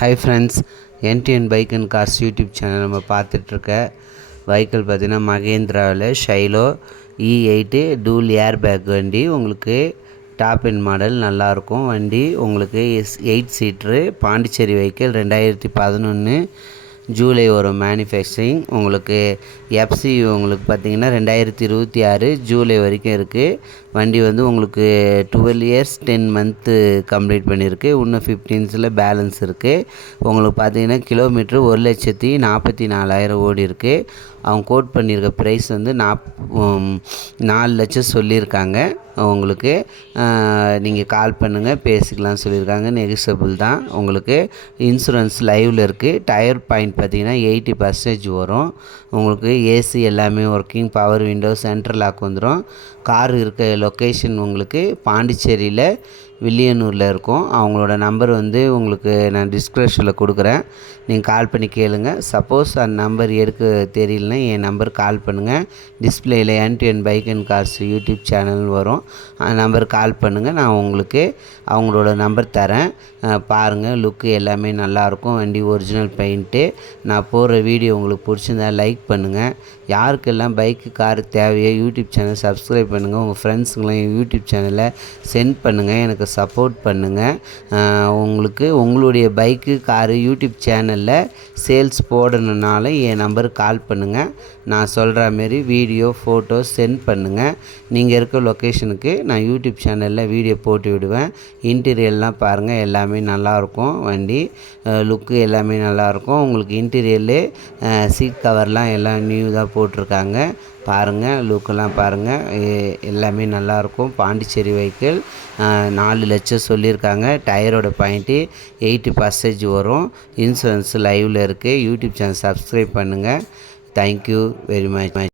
Hi friends, NTN bike and cars YouTube channel நம்ம பார்த்துட்ருக்க vehicle பார்த்திங்கன்னா மகேந்திராவில் Shiloh E8 tool air bag வண்டி. உங்களுக்கு top end model நல்லாயிருக்கும் வண்டி. உங்களுக்கு 8 சீட்ரு பாண்டிச்சேரி வெஹிக்கிள் 2011 ஜூலை வரும் மேனுஃபேக்சரிங். உங்களுக்கு எஃப்சி உங்களுக்கு பார்த்திங்கன்னா 2026 ஜூலை வரைக்கும் இருக்குது. வண்டி வந்து உங்களுக்கு 12 இயர்ஸ் 10 மந்த்து கம்ப்ளீட் பண்ணியிருக்கு. இன்னும் 15 பேலன்ஸ் இருக்குது. உங்களுக்கு பார்த்திங்கன்னா கிலோமீட்ரு 1,44,000 ஓடி இருக்குது. அவங்க கோட் பண்ணியிருக்க ப்ரைஸ் வந்து 4 லட்சம் சொல்லியிருக்காங்க. உங்களுக்கு நீங்கள் கால் பண்ணுங்கள், பேசிக்கலாம்னு சொல்லியிருக்காங்க. நெகிசபிள் தான். உங்களுக்கு இன்சூரன்ஸ் லைவில் இருக்குது. டயர் பாயிண்ட் பார்த்திங்கன்னா 80% வரும். உங்களுக்கு ஏசி எல்லாமே working, power window, central lock வந்துடும். கார் இருக்க லொக்கேஷன் உங்களுக்கு பாண்டிச்சேரியில் வில்லியனூரில் இருக்கும். அவங்களோட நம்பர் வந்து உங்களுக்கு நான் டிஸ்கிரிப்ஷனில் கொடுக்குறேன். நீங்கள் கால் பண்ணி கேளுங்க. சப்போஸ் அந்த நம்பர் எடுக்க தெரியலனா என் நம்பர் கால் பண்ணுங்கள். டிஸ்பிளேயில் NTN bike and cars YouTube channel வரும். அந்த நம்பர் கால் பண்ணுங்கள். நான் உங்களுக்கு அவங்களோட நம்பர் தரேன். பாருங்கள், லுக்கு எல்லாமே நல்லாயிருக்கும். வண்டி ஒரிஜினல் பெயிண்ட்டு. நான் போடுற வீடியோ உங்களுக்கு பிடிச்சிருந்தா லைக் பண்ணுங்கள். யாருக்கெல்லாம் பைக்கு கார் தேவையோ யூடியூப் சேனல் சப்ஸ்கிரைப் பண்ணுங்கள். உங்கள் ஃப்ரெண்ட்ஸுங்களாம் யூடியூப் சேனலை சென்ட் பண்ணுங்கள். எனக்கு சப்போர்ட் பண்ணுங்கள். உங்களுக்கு உங்களுடைய பைக்கு காரு யூடியூப் சேனலில் சேல்ஸ் போடணுன்னாலும் என் நம்பருக்கு கால் பண்ணுங்கள். நான் சொல்கிற மாரி வீடியோ ஃபோட்டோ சென்ட் பண்ணுங்கள். நீங்கள் இருக்க லொக்கேஷனுக்கு நான் யூடியூப் சேனலில் வீடியோ போட்டு விடுவேன். இன்டீரியர்லாம் பாருங்கள், எல்லாமே நல்லாயிருக்கும். வண்டி லுக்கு எல்லாமே நல்லாயிருக்கும். உங்களுக்கு இன்டீரியர்லே சீட் கவர்லாம் எல்லாம் நியூ தான் போட்டிருக்காங்க. பாருங்கள், லுக்கெல்லாம் பாருங்கள், எல்லாமே நல்லாயிருக்கும். பாண்டிச்சேரி வெஹிக்கிள் 4 லட்சம் சொல்லியிருக்காங்க. டயரோட பாயிண்ட்டு 80% வரும். இன்சூரன்ஸ் லைவில் இருக்குது. யூடியூப் சேனல் சப்ஸ்கிரைப் பண்ணுங்கள். Thank you very much.